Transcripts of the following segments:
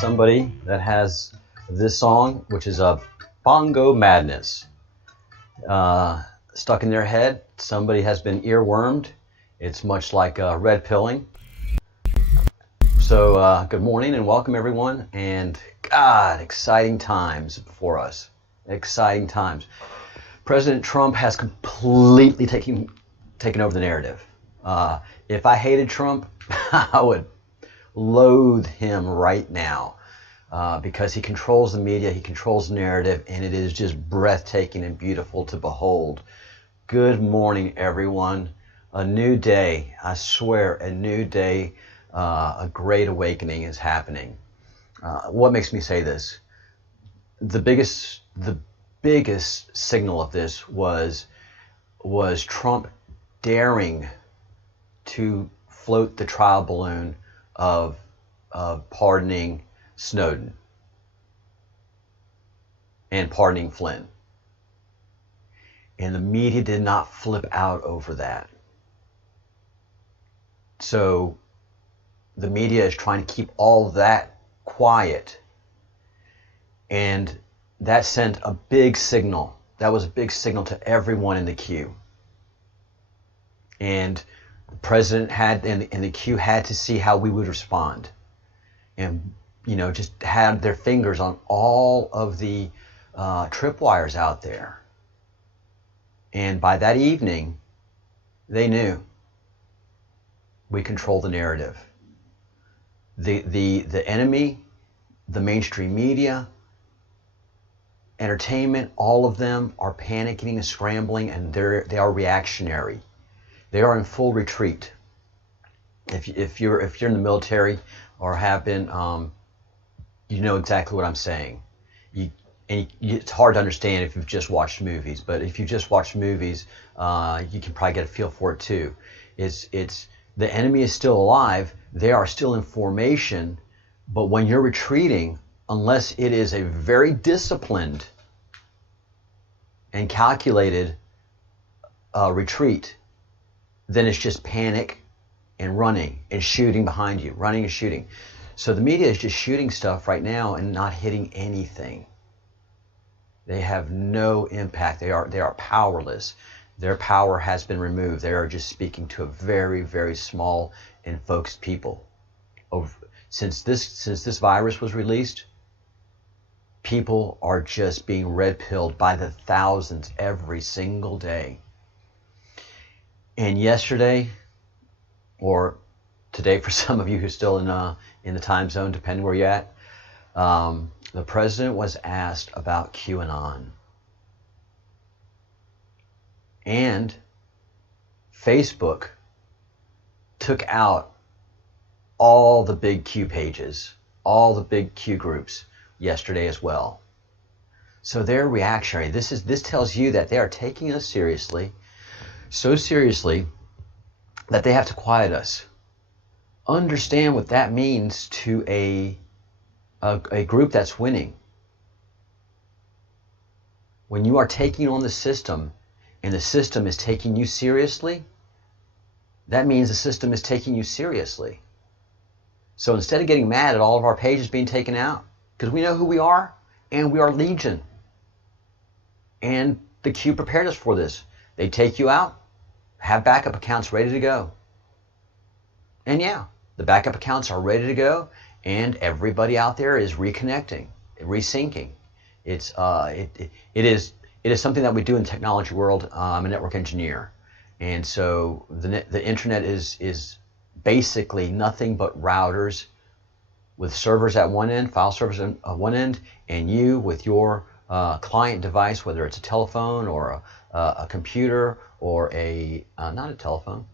somebody that has this song, which is a bongo madness, stuck in their head. Somebody has been earwormed. It's much like red pilling. So good morning and welcome everyone. And God, exciting times before us. Exciting times. President Trump has completely taken over the narrative. If I hated Trump, I would loathe him right now because he controls the media, he controls the narrative, and it is just breathtaking and beautiful to behold. Good morning, everyone. A new day, I swear, a new day, a great awakening is happening. What makes me say this? The biggest signal of this was Trump daring to float the trial balloon of pardoning Snowden and pardoning Flynn. And the media did not flip out over that. So the media is trying to keep all that quiet. And that sent a big signal. That was a big signal to everyone in the queue. And the president and the queue had to see how we would respond. And, just had their fingers on all of the tripwires out there. And by that evening, they knew we control the narrative. The enemy, the mainstream media, entertainment, all of them are panicking and scrambling, and they are reactionary. They are in full retreat. If you're in the military or have been, you know exactly what I'm saying. It's hard to understand if you've just watched movies, but if you just watch movies, you can probably get a feel for it too. It's the enemy is still alive. They are still in formation, but when you're retreating, unless it is a very disciplined and calculated retreat, then it's just panic and running and shooting behind you, running and shooting. So the media is just shooting stuff right now and not hitting anything. They have no impact. They are powerless. Their power has been removed. They are just speaking to a very, very small and focused people. Since this virus was released, people are just being red-pilled by the thousands every single day. And yesterday, or today for some of you who's still in the time zone, depending where you're at, the president was asked about QAnon. And Facebook took out all the big Q pages, all the big Q groups yesterday as well. So they're reactionary. This tells you that they are taking us seriously, so seriously that they have to quiet us. Understand what that means to a group that's winning. When you are taking on the system and the system is taking you seriously, that means the system is taking you seriously. So instead of getting mad at all of our pages being taken out, because we know who we are, and we are legion. And the Q prepared us for this. They take you out, have backup accounts ready to go. And yeah, the backup accounts are ready to go, and everybody out there is reconnecting, resyncing. It is something that we do in the technology world. I'm a network engineer, and so the internet is basically nothing but routers with servers at one end, file servers at one end, and you with your client device, whether it's a telephone or a computer or not a telephone.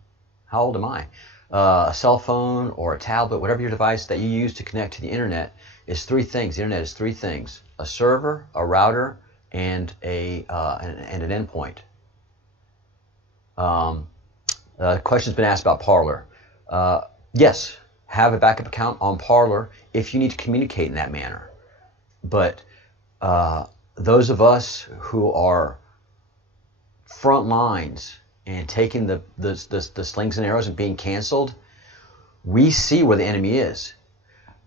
How old am I? A cell phone or a tablet, whatever your device that you use to connect to the internet is three things. The internet is three things: a server, a router, and an endpoint. Question's been asked about Parler. Yes, have a backup account on Parler if you need to communicate in that manner. But those of us who are front lines and taking the slings and arrows and being canceled, we see where the enemy is.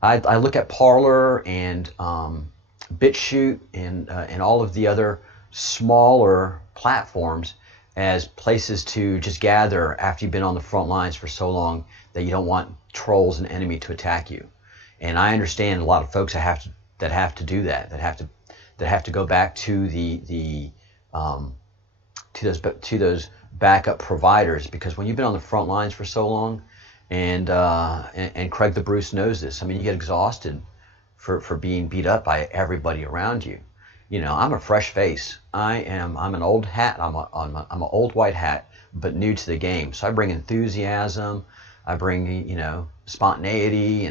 I look at Parler and BitChute and all of the other smaller platforms as places to just gather after you've been on the front lines for so long that you don't want trolls and enemy to attack you. And I understand a lot of folks that have to do that, that have to go back to to those backup providers, because when you've been on the front lines for so long, and Craig the Bruce knows this. I mean, you get exhausted for being beat up by everybody around you. You know, I'm a fresh face. I'm an old hat. I'm an old white hat, but new to the game. So I bring enthusiasm. I bring, you know, spontaneity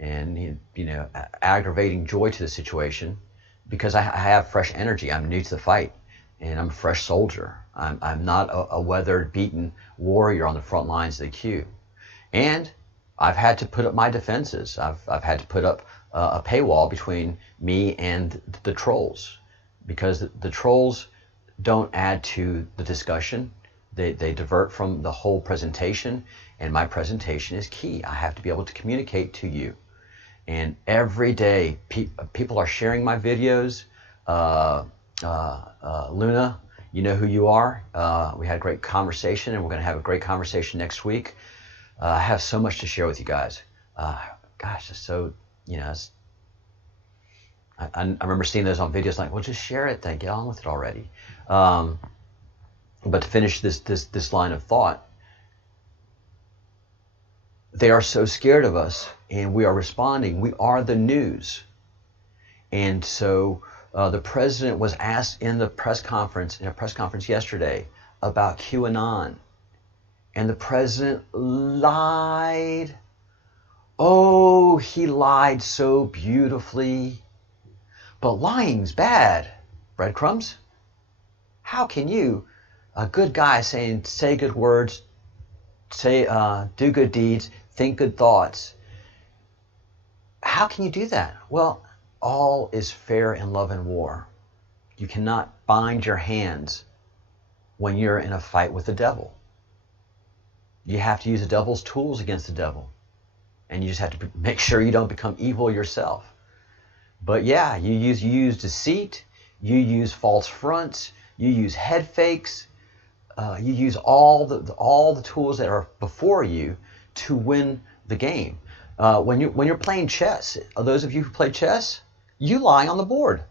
and you know, aggravating joy to the situation, because I have fresh energy. I'm new to the fight, and I'm a fresh soldier. I'm not a weathered, beaten warrior on the front lines of the queue. And I've had to put up my defenses. I've had to put up a paywall between me and the trolls, because the trolls don't add to the discussion. They divert from the whole presentation, and my presentation is key. I have to be able to communicate to you. And every day, people are sharing my videos. Luna, you know who you are. We had a great conversation, and we're going to have a great conversation next week. I have so much to share with you guys. Gosh, it's so, you know, I remember seeing those on videos like, well, just share it then, get on with it already. But to finish this line of thought, they are so scared of us, and we are responding. We are the news. And so the president was asked in a press conference yesterday about QAnon. And the president lied. Oh, he lied so beautifully. But lying's bad. Breadcrumbs? How can you, a good guy saying, say good words, do good deeds, think good thoughts, how can you do that? Well, all is fair in love and war. You cannot bind your hands when you're in a fight with the devil. You have to use the devil's tools against the devil. And you just have to make sure you don't become evil yourself. But yeah, you use deceit, you use false fronts, you use head fakes, you use all the tools that are before you to win the game. When you're playing chess, those of you who play chess, you lie on the board.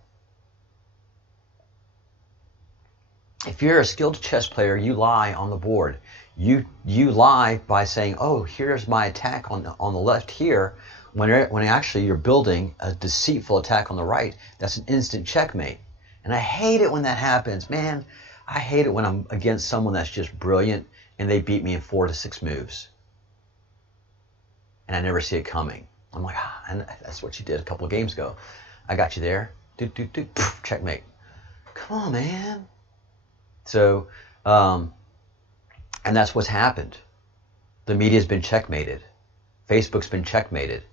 If you're a skilled chess player, you lie on the board. You lie by saying, oh, here's my attack on the left here, when actually you're building a deceitful attack on the right. That's an instant checkmate. And I hate it when that happens. Man, I hate it when I'm against someone that's just brilliant and they beat me in 4 to 6 moves. And I never see it coming. I'm like, and that's what you did a couple of games ago. I got you there. Checkmate. Come on, man. So, and that's what's happened. The media's been checkmated. Facebook's been checkmated.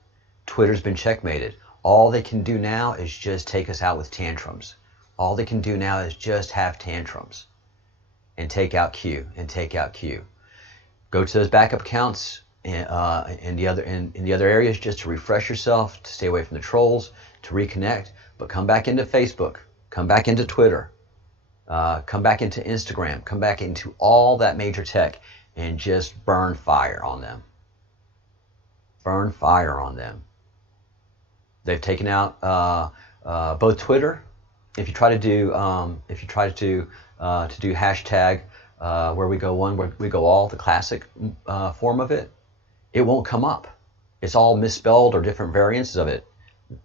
Twitter's been checkmated. All they can do now is just take us out with tantrums. All they can do now is just have tantrums and take out Q and take out Q. Go to those backup accounts in the other areas just to refresh yourself, to stay away from the trolls, to reconnect. But come back into Facebook. Come back into Twitter. Come back into Instagram. Come back into all that major tech and just burn fire on them. Burn fire on them. They've taken out both Twitter. If you try to do hashtag where we go one, where we go all, the classic form of it, it won't come up. It's all misspelled or different variants of it.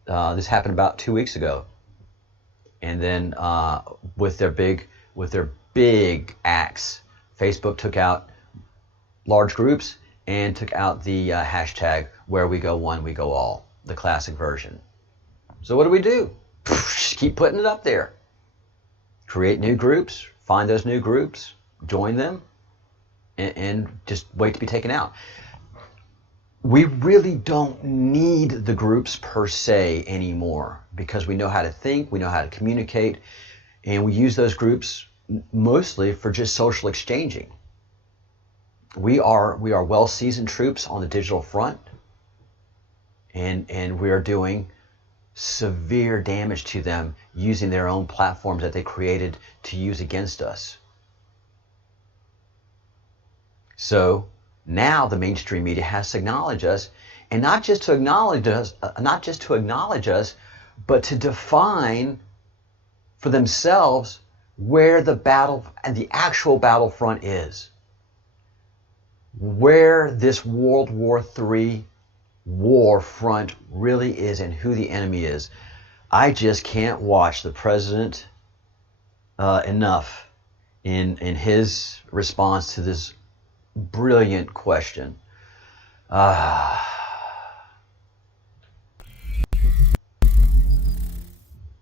This happened about 2 weeks ago. And then with their big axe, Facebook took out large groups and took out the hashtag where we go one, we go all, the classic version. So what do? Just keep putting it up there. Create new groups, find those new groups, join them, and just wait to be taken out. We really don't need the groups per se anymore, because we know how to think, we know how to communicate, and we use those groups mostly for just social exchanging. We are well-seasoned troops on the digital front. and we're doing severe damage to them using their own platforms that they created to use against us. So now the mainstream media has to acknowledge us, and not just to acknowledge us, but to define for themselves where the battle and the actual battlefront is, where this World War III war front really is and who the enemy is. I just can't watch the president enough in his response to this brilliant question. All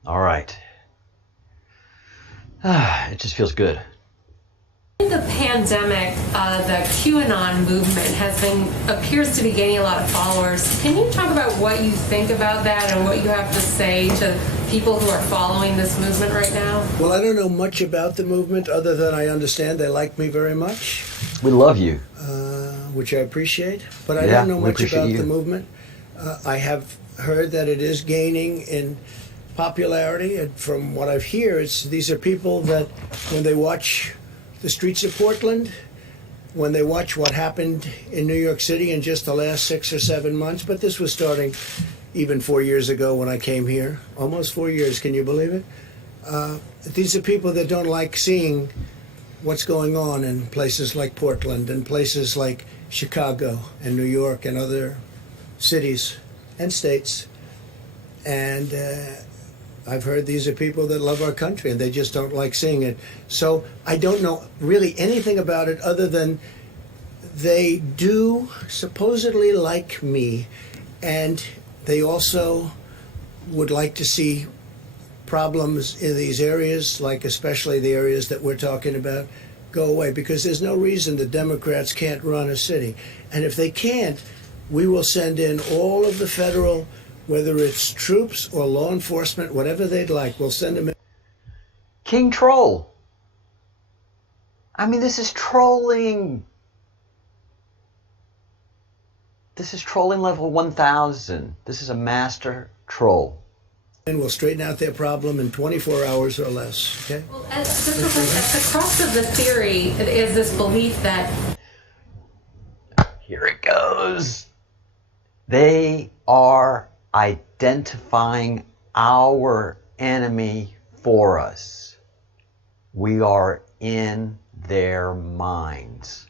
right. It just feels good. In the pandemic, the QAnon movement appears to be gaining a lot of followers. Can you talk about what you think about that and what you have to say to people who are following this movement right now? Well, I don't know much about the movement other than I understand they like me very much. We love you. Which I appreciate. But I don't know much about the movement. I have heard that it is gaining in popularity. And from what I hear, these are people that when they watch the streets of Portland, when they watch what happened in New York City in just the last 6 or 7 months, but this was starting even 4 years ago when I came here. Almost 4 years, can you believe it? These are people that don't like seeing what's going on in places like Portland and places like Chicago and New York and other cities and states. And I've heard these are people that love our country and they just don't like seeing it. So I don't know really anything about it other than they do supposedly like me, and they also would like to see problems in these areas, like especially the areas that we're talking about, go away, because there's no reason the Democrats can't run a city. And if they can't, we will send in all of the federal, whether it's troops or law enforcement, whatever they'd like, we'll send them in. King Troll. I mean, this is trolling. This is trolling level 1000. This is a master troll. And we'll straighten out their problem in 24 hours or less. Okay? Well, at the crux of the theory is this belief that... Here it goes. They are identifying our enemy for us. We are in their minds.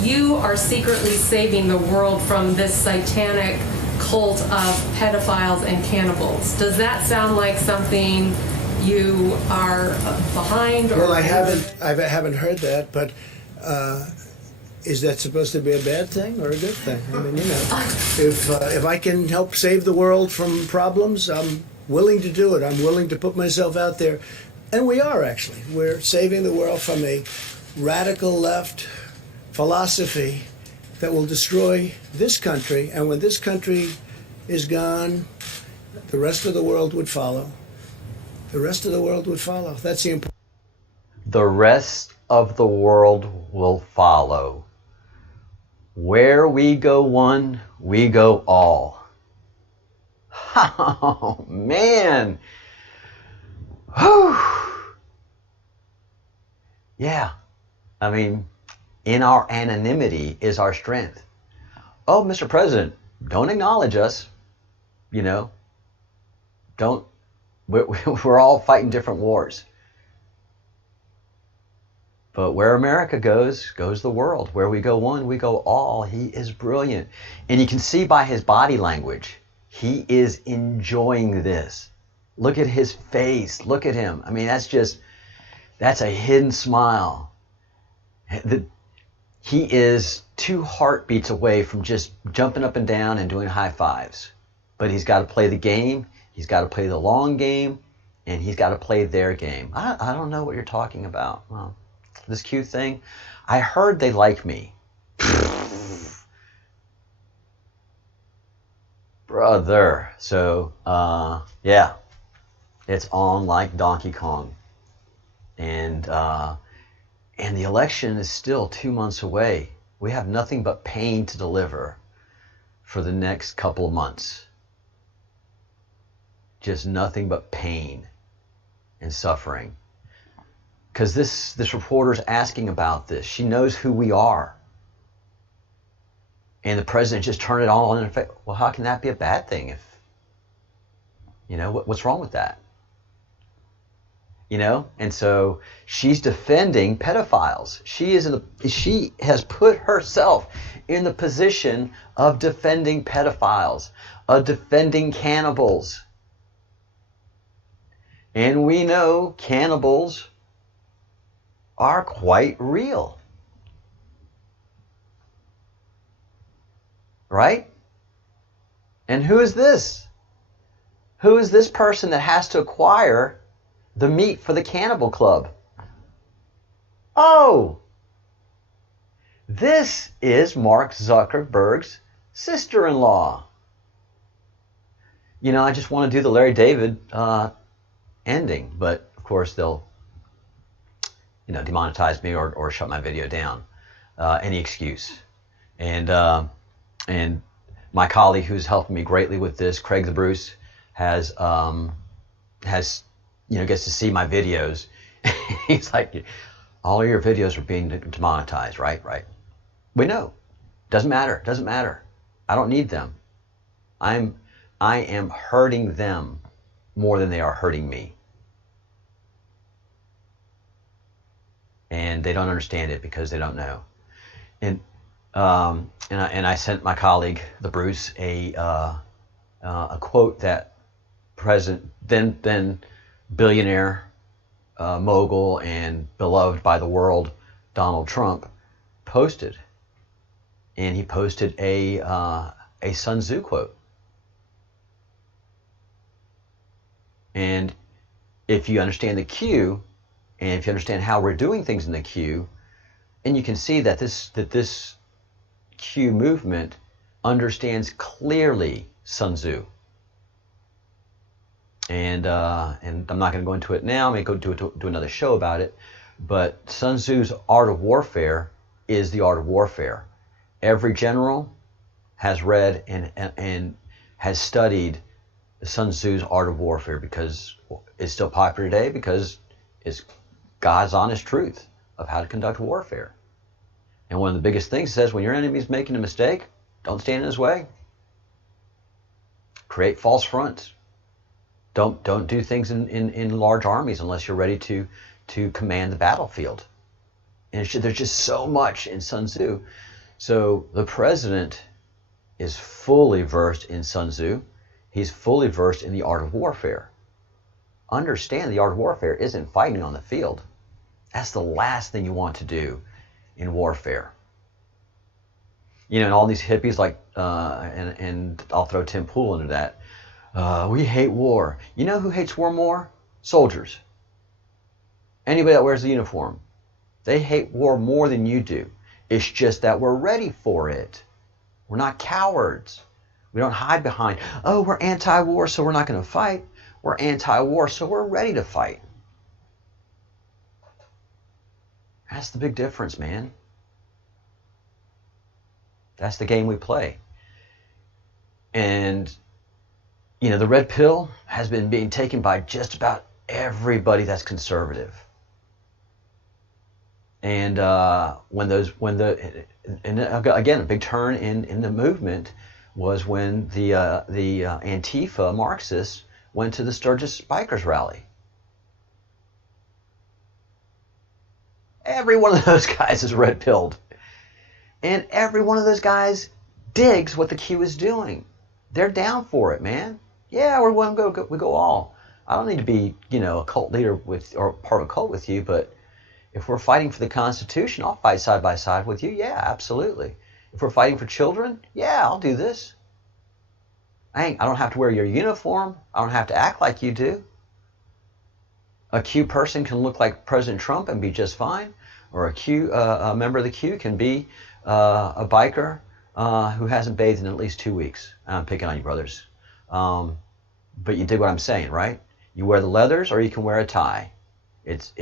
You are secretly saving the world from this satanic cult of pedophiles and cannibals. Does that sound like something you are behind? Or well, I haven't heard that, but is that supposed to be a bad thing or a good thing? I mean, you know, if I can help save the world from problems, I'm willing to do it. I'm willing to put myself out there, and we are actually. We're saving the world from a radical left philosophy that will destroy this country, and when this country is gone, the rest of the world would follow. The rest of the world would follow. That's the important. The rest of the world will follow. Where we go one, we go all. Oh, man. Whew. Yeah. I mean, in our anonymity is our strength. Oh, Mr. President, don't acknowledge us. You know, don't. We're all fighting different wars. But where America goes, goes the world. Where we go one, we go all. He is brilliant. And you can see by his body language, he is enjoying this. Look at his face. Look at him. I mean, that's a hidden smile. He is 2 heartbeats away from just jumping up and down and doing high fives. But he's got to play the game. He's got to play the long game. And he's got to play their game. I don't know what you're talking about. Well, this cute thing. I heard they like me. Brother. So, yeah. It's on like Donkey Kong. And the election is still 2 months away. We have nothing but pain to deliver. for the next couple of months. Just nothing but pain and suffering. Because this reporter's asking about this. She knows who we are. And the president just turned it all on in her face. Well, how can that be a bad thing? If, you know, what's wrong with that? You know, and so she's defending pedophiles. She has put herself in the position of defending pedophiles, of defending cannibals. And we know cannibals are quite real. Right? And who is this? Who is this person that has to acquire the meat for the cannibal club? Oh, this is Mark Zuckerberg's sister-in-law. You know, I just want to do the Larry David ending, but of course they'll, you know, demonetize me or shut my video down. Any excuse. And my colleague who's helping me greatly with this, Craig the Bruce, has you know, gets to see my videos. He's like, all of your videos are being demonetized, right? Right. We know. Doesn't matter. Doesn't matter. I don't need them. I am hurting them more than they are hurting me. And they don't understand it because they don't know. And I sent my colleague, the Bruce, a quote that President then billionaire, mogul, and beloved by the world, Donald Trump, posted. And he posted a Sun Tzu quote. And if you understand the Q, and if you understand how we're doing things in the Q, and you can see that this Q movement understands clearly Sun Tzu. And I'm not going to go into it now. I may go do another show about it. But Sun Tzu's art of warfare is the art of warfare. Every general has read and has studied Sun Tzu's art of warfare because it's still popular today, because it's God's honest truth of how to conduct warfare. And one of the biggest things says, when your enemy's making a mistake, don't stand in his way. Create false fronts. Don't do things in large armies unless you're ready to command the battlefield. And there's just so much in Sun Tzu. So the president is fully versed in Sun Tzu. He's fully versed in the art of warfare. Understand the art of warfare isn't fighting on the field. That's the last thing you want to do in warfare. You know, and all these hippies like, and I'll throw Tim Pool into that. We hate war. You know who hates war more? Soldiers. Anybody that wears a uniform. They hate war more than you do. It's just that we're ready for it. We're not cowards. We don't hide behind, oh, we're anti-war, so we're not going to fight. We're anti-war, so we're ready to fight. That's the big difference, man. That's the game we play. And, you know, the red pill has been being taken by just about everybody that's conservative. And again, a big turn in the movement was when the Antifa Marxists went to the Sturgis Bikers rally. Every one of those guys is red-pilled. And every one of those guys digs what the Q is doing. They're down for it, man. Yeah, we go all. I don't need to be, you know, a cult leader or part of a cult with you, but if we're fighting for the Constitution, I'll fight side by side with you. Yeah, absolutely. If we're fighting for children, yeah, I'll do this. I don't have to wear your uniform. I don't have to act like you do. A Q person can look like President Trump and be just fine, or a member of the Q can be a biker who hasn't bathed in at least 2 weeks. I'm picking on you, brothers. But you dig what I'm saying, right? You wear the leathers, or you can wear a tie. It's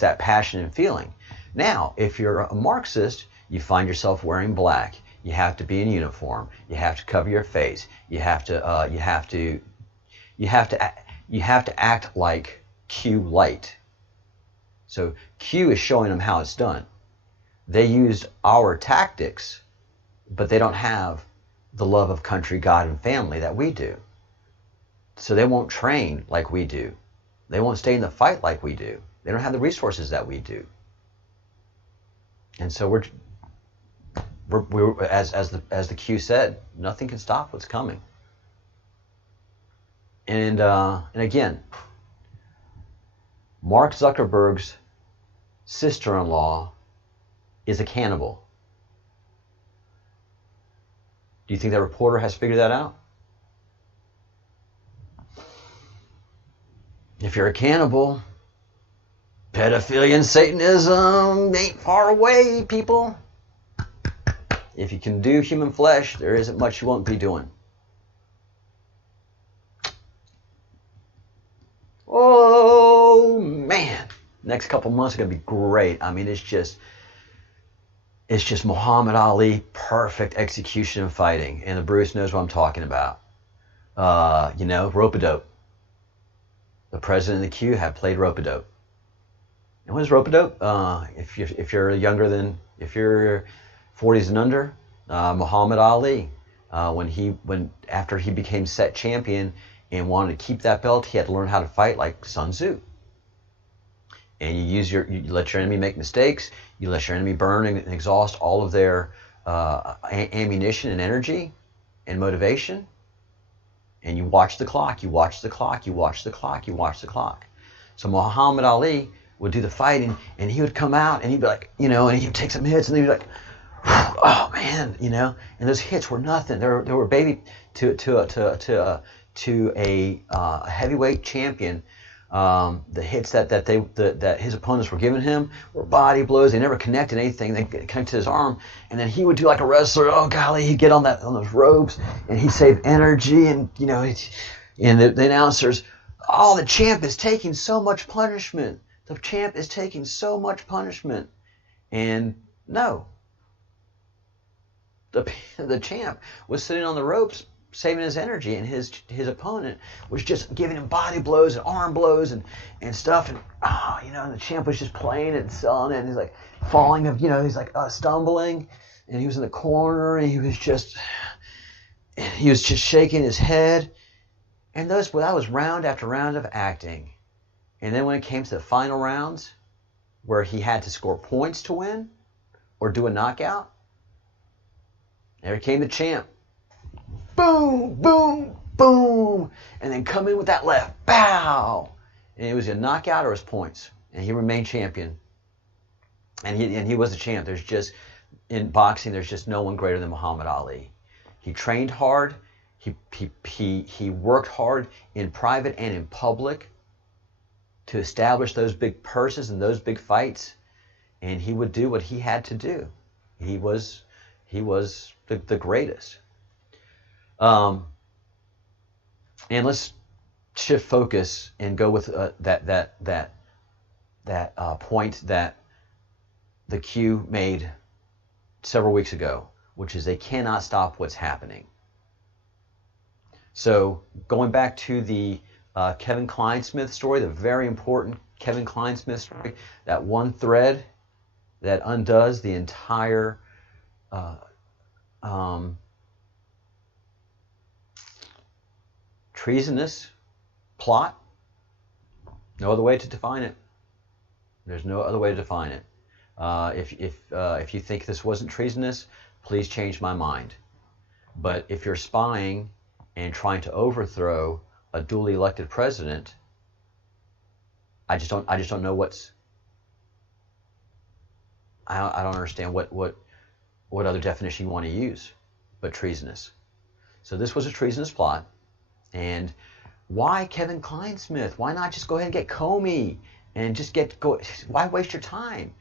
that passion and feeling. Now, if you're a Marxist, You find yourself wearing black. You have to be in uniform. You have to cover your face. You have to act like Q light. So Q is showing them how it's done. They used our tactics, but they don't have the love of country, God, and family that we do. So they won't train like we do. They won't stay in the fight like we do. They don't have the resources that we do. And so we're as the Q said, nothing can stop what's coming. And again, Mark Zuckerberg's sister-in-law is a cannibal. Do you think that reporter has figured that out? If you're a cannibal, pedophilia and Satanism ain't far away, people. If you can do human flesh, there isn't much you won't be doing. Oh, man. Next couple months are going to be great. I mean, it's just Muhammad Ali, perfect execution of fighting. And the Bruce knows what I'm talking about. Rope-a-dope. The president of the Q had played rope-a-dope. And what is rope-a-dope? If you're 40s and under, Muhammad Ali, after he became set champion and wanted to keep that belt, he had to learn how to fight like Sun Tzu. And you let your enemy make mistakes. You let your enemy burn and exhaust all of their ammunition and energy and motivation. And you watch the clock. You watch the clock. You watch the clock. You watch the clock. So Muhammad Ali would do the fighting, and he would come out, and he'd be like, and he'd take some hits, and he'd be like, oh man, and those hits were nothing. They were baby to a heavyweight champion. The hits that his opponents were giving him were body blows. They never connected anything. They connected his arm, and then he would do like a wrestler. Oh golly, he'd get on those ropes, and he'd save energy, and and the announcers, oh, the champ is taking so much punishment. The champ is taking so much punishment, and no. The champ was sitting on the ropes, saving his energy, and his opponent was just giving him body blows and arm blows and stuff, and and the champ was just playing it and selling it, and he's like falling, he's like stumbling, and he was in the corner, and he was just shaking his head, and that was round after round of acting, and then when it came to the final rounds, where he had to score points to win or do a knockout, there came the champ. Boom, boom, boom. And then come in with that left. Bow. And it was a knockout or his points. And he remained champion. And he was the champ. In boxing, there's just no one greater than Muhammad Ali. He trained hard. He worked hard in private and in public to establish those big purses and those big fights. And he would do what he had to do. He was the greatest. And let's shift focus and go with that point that the Q made several weeks ago, which is they cannot stop what's happening. So going back to the Kevin Kleinsmith story, the very important Kevin Kleinsmith story, that one thread that undoes the entire treasonous plot. No other way to define it. There's no other way to define it. If you think this wasn't treasonous, please change my mind. But if you're spying and trying to overthrow a duly elected president, I just don't know what's. I don't understand what other definition you want to use, but treasonous. So this was a treasonous plot. And why Kevin Kleinsmith? Why not just go ahead and get Comey and just go? Why waste your time?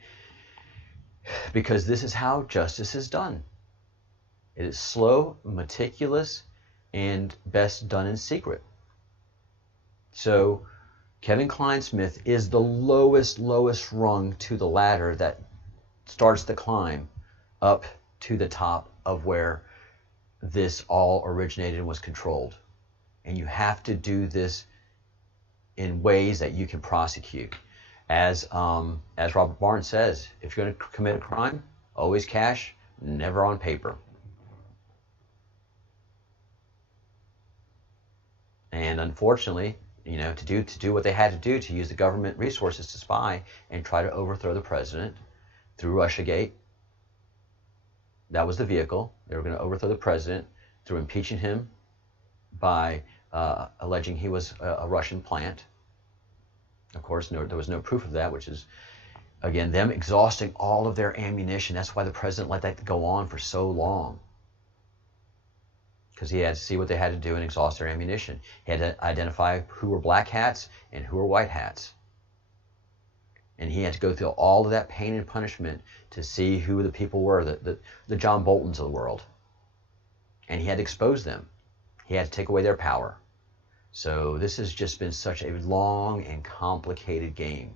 Because this is how justice is done. It is slow, meticulous, and best done in secret. So Kevin Kleinsmith is the lowest rung to the ladder that starts the climb up to the top of where this all originated and was controlled. And you have to do this in ways that you can prosecute. As Robert Barnes says, if you're going to commit a crime, always cash, never on paper. And unfortunately, you know, to do what they had to do, to use the government resources to spy and try to overthrow the president through Russiagate. That was the vehicle. They were going to overthrow the president through impeaching him by alleging he was a Russian plant. Of course, there was no proof of that, which is, again, them exhausting all of their ammunition. That's why the president let that go on for so long, because he had to see what they had to do and exhaust their ammunition. He had to identify who were black hats and who were white hats. And he had to go through all of that pain and punishment to see who the people were, the John Boltons of the world. And he had to expose them. He had to take away their power. So this has just been such a long and complicated game.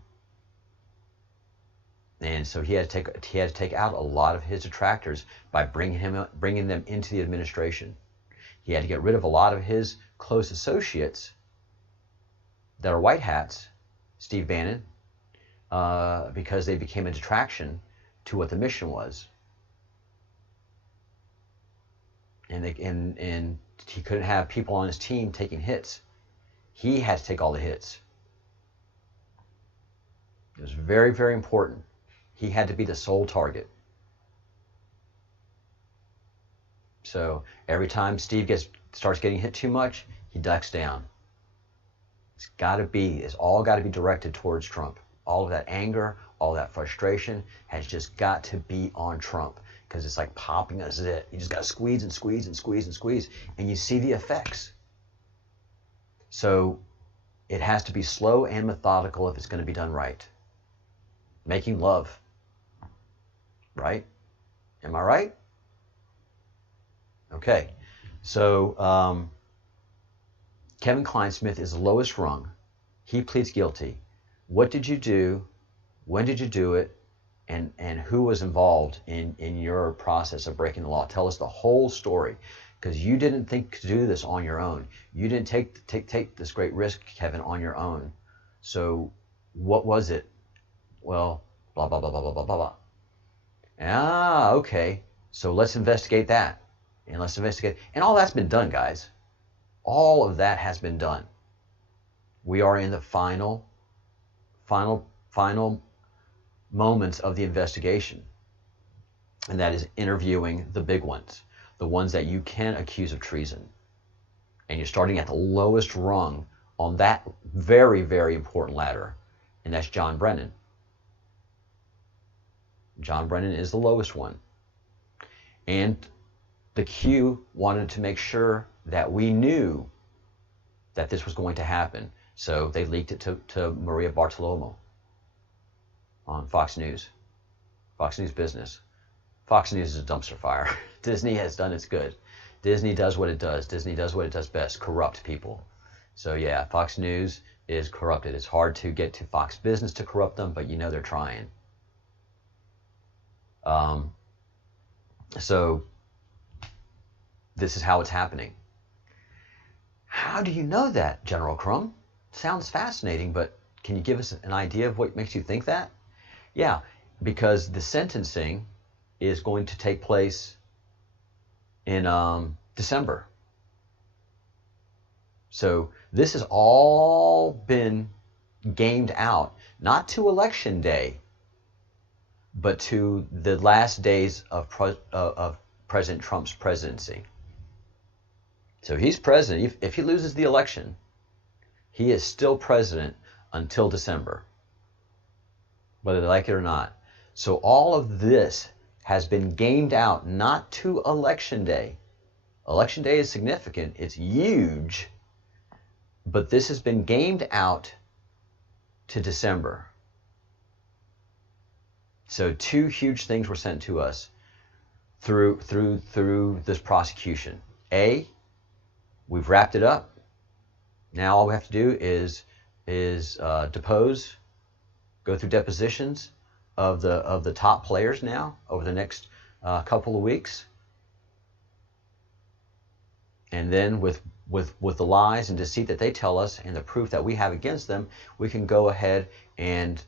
And so he had to take out a lot of his detractors by bringing them into the administration. He had to get rid of a lot of his close associates that are white hats, Steve Bannon, because they became a detraction to what the mission was. And he couldn't have people on his team taking hits. He had to take all the hits. It was very, very important. He had to be the sole target. So every time Steve starts getting hit too much, he ducks down. It's all got to be directed towards Trump. All of that anger, all that frustration has just got to be on Trump, because it's like popping a zit. You just got to squeeze and squeeze and squeeze and squeeze, and you see the effects. So it has to be slow and methodical if it's going to be done right. Making love. Right? Am I right? Okay. So Kevin Kleinsmith is the lowest rung. He pleads guilty. What did you do? When did you do it? And who was involved in your process of breaking the law? Tell us the whole story, because you didn't think to do this on your own. You didn't take this great risk, Kevin, on your own. So what was it? Well, blah, blah, blah, blah, blah, blah, blah. Ah, okay. So let's investigate that. And let's investigate. And all that's been done, guys. All of that has been done. We are in the final moments of the investigation. And that is interviewing the big ones, the ones that you can accuse of treason. And you're starting at the lowest rung on that very, very important ladder. And that's John Brennan. John Brennan is the lowest one. And the Q wanted to make sure that we knew that this was going to happen. So they leaked it to Maria Bartiromo on Fox News. Fox News Business. Fox News is a dumpster fire. Disney has done its good. Disney does what it does. Disney does what it does best, corrupt people. So yeah, Fox News is corrupted. It's hard to get to Fox Business to corrupt them, but you know they're trying. So this is how it's happening. How do you know that, General Crum? Sounds fascinating, but can you give us an idea of what makes you think that? Yeah, because the sentencing is going to take place in December. So this has all been gamed out, not to Election Day, but to the last days of President Trump's presidency. So he's president. If he loses the election, he is still president until December, whether they like it or not. So all of this has been gamed out, not to Election Day. Election Day is significant. It's huge. But this has been gamed out to December. So two huge things were sent to us through this prosecution. A, we've wrapped it up. Now all we have to do is depose, go through depositions of the top players now over the next couple of weeks. And then with the lies and deceit that they tell us and the proof that we have against them, we can go ahead and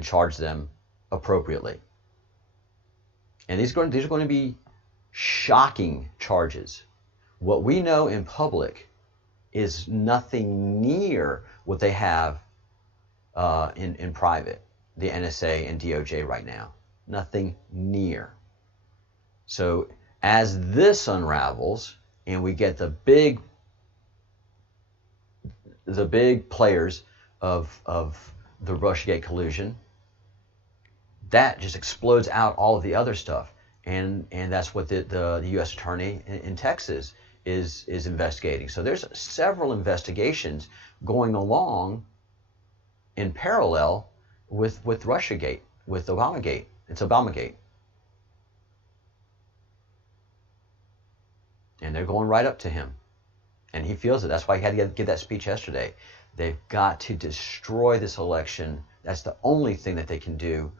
charge them appropriately. And these are going to be shocking charges. What we know in public is nothing near what they have in private, the NSA and DOJ right now. Nothing near. So as this unravels and we get the big players of the Russiagate collusion, that just explodes out all of the other stuff. And that's what the U.S. Attorney in Texas is investigating. So there's several investigations going along in parallel with Russiagate, with Obamagate. It's Obamagate. And they're going right up to him. And he feels it. That's why he had to give that speech yesterday. They've got to destroy this election. That's the only thing that they can do,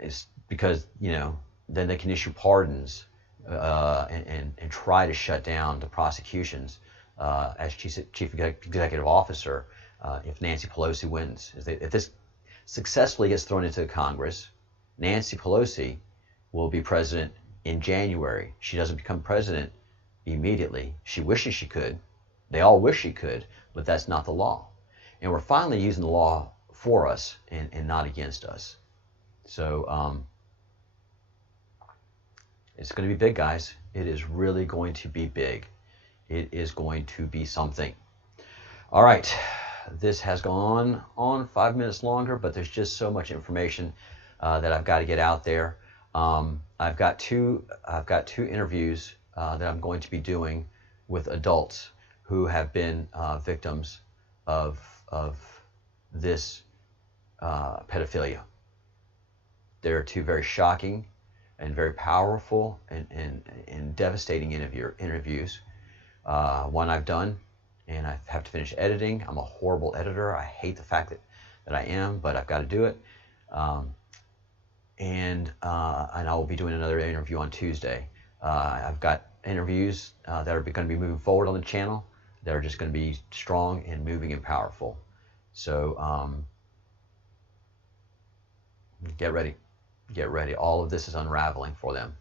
is because, then they can issue pardons and try to shut down the prosecutions as chief executive officer if Nancy Pelosi wins. If this successfully gets thrown into Congress, Nancy Pelosi will be president in January. She doesn't become president immediately. She wishes she could. They all wish she could, but that's not the law. And we're finally using the law for us and not against us. So it's going to be big, guys. It is really going to be big. It is going to be something. All right. This has gone on 5 minutes longer, but there's just so much information that I've got to get out there. I've got two interviews that I'm going to be doing with adults who have been victims of this pedophilia. They're two very shocking and very powerful and devastating interviews. One I've done, and I have to finish editing. I'm a horrible editor. I hate the fact that I am, but I've got to do it. And I will be doing another interview on Tuesday. I've got interviews that are going to be moving forward on the channel that are just going to be strong and moving and powerful. So get ready. Get ready. All of this is unraveling for them.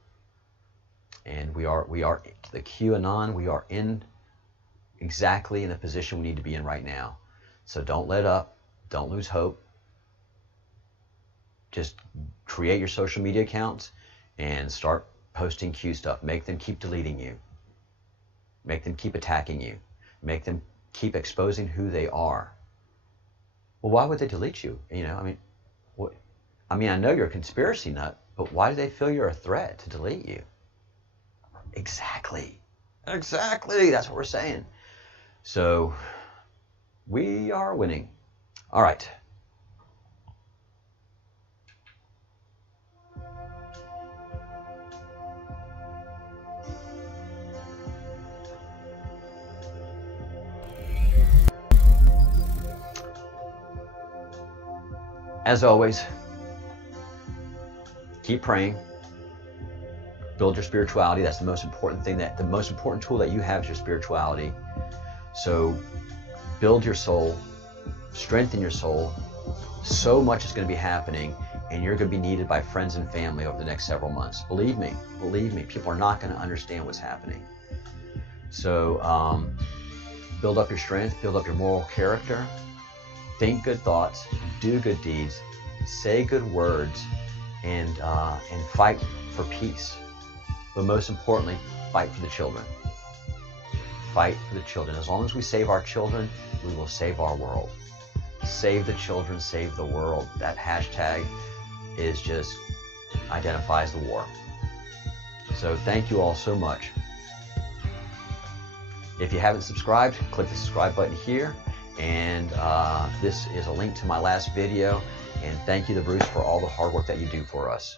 And we are the QAnon, we are exactly in the position we need to be in right now. So don't let up. Don't lose hope. Just create your social media accounts and start posting Q stuff. Make them keep deleting you. Make them keep attacking you. Make them keep exposing who they are. Well, why would they delete you? I know you're a conspiracy nut, but why do they feel you're a threat to delete you? Exactly. That's what we're saying. So we are winning. All right. As always, keep praying. Build your spirituality. That's the most important thing. The most important tool that you have is your spirituality. So build your soul, strengthen your soul. So much is going to be happening, and you're going to be needed by friends and family over the next several months. Believe me, people are not going to understand what's happening. So build up your strength, build up your moral character, think good thoughts, do good deeds, say good words, and fight for peace. But most importantly, fight for the children. Fight for the children. As long as we save our children, we will save our world. Save the children, save the world. That hashtag is just identifies the war. So thank you all so much. If you haven't subscribed, click the subscribe button here. And this is a link to my last video. And thank you to Bruce for all the hard work that you do for us.